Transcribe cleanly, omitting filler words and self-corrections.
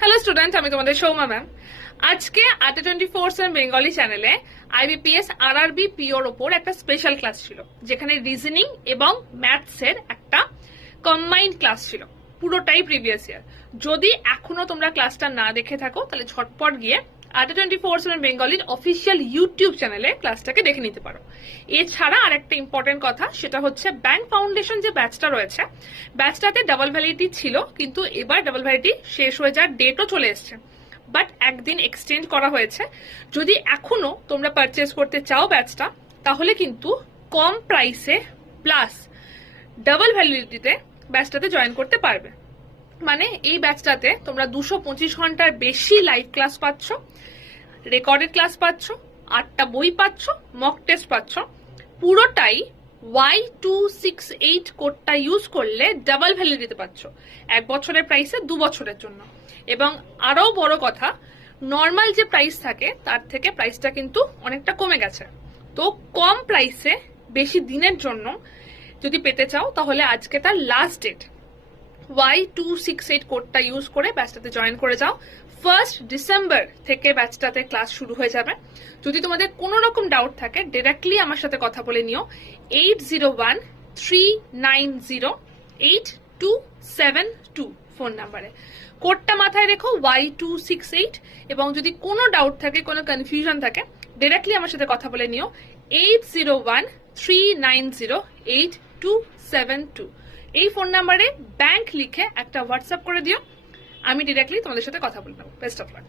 Hello student, আমি তোমাদের Souma ma'am. আজকে ATA24/7 বেঙ্গলি চ্যানেলে IBPS RRB পিওর ওপর একটা স্পেশাল ক্লাস ছিল, যেখানে রিজনিং এবং ম্যাথসের একটা কম্বাইন্ড ক্লাস ছিল, পুরোটাই প্রিভিয়াস ইয়ার। যদি এখনো তোমরা ক্লাসটা না দেখে থাকো তাহলে ঝটপট গিয়ে ATA24/7 বেঙ্গলির অফিসিয়াল ইউটিউব চ্যানেলে ক্লাসটাকে দেখে নিতে পারো। এছাড়া আরেকটা ইম্পর্টেন্ট কথা, সেটা হচ্ছে ব্যাংক ফাউন্ডেশন যে ব্যাচটা রয়েছে, ব্যাচটাতে ডাবল ভ্যালিডিটি ছিল, কিন্তু এবার ডাবল ভ্যালিডিটি শেষ হয়ে যাওয়ার ডেটও চলে এসছে, বাট একদিন এক্সটেন্ড করা হয়েছে। যদি এখনো তোমরা পারচেস করতে চাও ব্যাচটা, তাহলে কিন্তু কম প্রাইসে প্লাস ডাবল ভ্যালিডিটিতে ব্যাচটাতে জয়েন করতে পারবে। মানে এই ব্যাচটাতে তোমরা 225 ঘন্টার বেশি লাইভ ক্লাস পাচ্ছ, রেকর্ডেড ক্লাস পাচ্ছ, 8টা বই পাচ্ছ, মক টেস্ট পাচ্ছ। পুরোটাই Y268 কোডটা ইউজ করলে ডাবল ভ্যালিডিটি পাচ্ছ, 1 বছরের প্রাইসে 2 বছরের জন্য। এবং আরো বড় কথা, নর্মাল যে প্রাইস থাকে তার থেকে প্রাইসটা কিন্তু অনেকটা কমে গেছে। তো কম প্রাইসে বেশি দিনের জন্য যদি পেতে চাও, তাহলে আজকে তার লাস্ট ডেট। Y268 কোডটা ইউজ করে ব্যাচটাতে জয়েন করে যাও। 1 ডিসেম্বর থেকে ব্যাচটাতে ক্লাস শুরু হয়ে যাবে। যদি তোমাদের কোনো রকম ডাউট থাকে, ডিরেক্টলি আমার সাথে কথা বলে নিও 8013908272 ফোন নাম্বারে। কোডটা মাথায় রেখো Y268, এবং যদি কোনো ডাউট থাকে, কোনো কনফিউশন থাকে, ডিরেক্টলি আমার সাথে কথা বলে নিও 8013908272। এই ফোন নাম্বারে ব্যাংক লিখে একটা হোয়াটসঅ্যাপ করে দিও, আমি ডিরেক্টলি তোমাদের সাথে কথা বলে নেবো। Best of luck.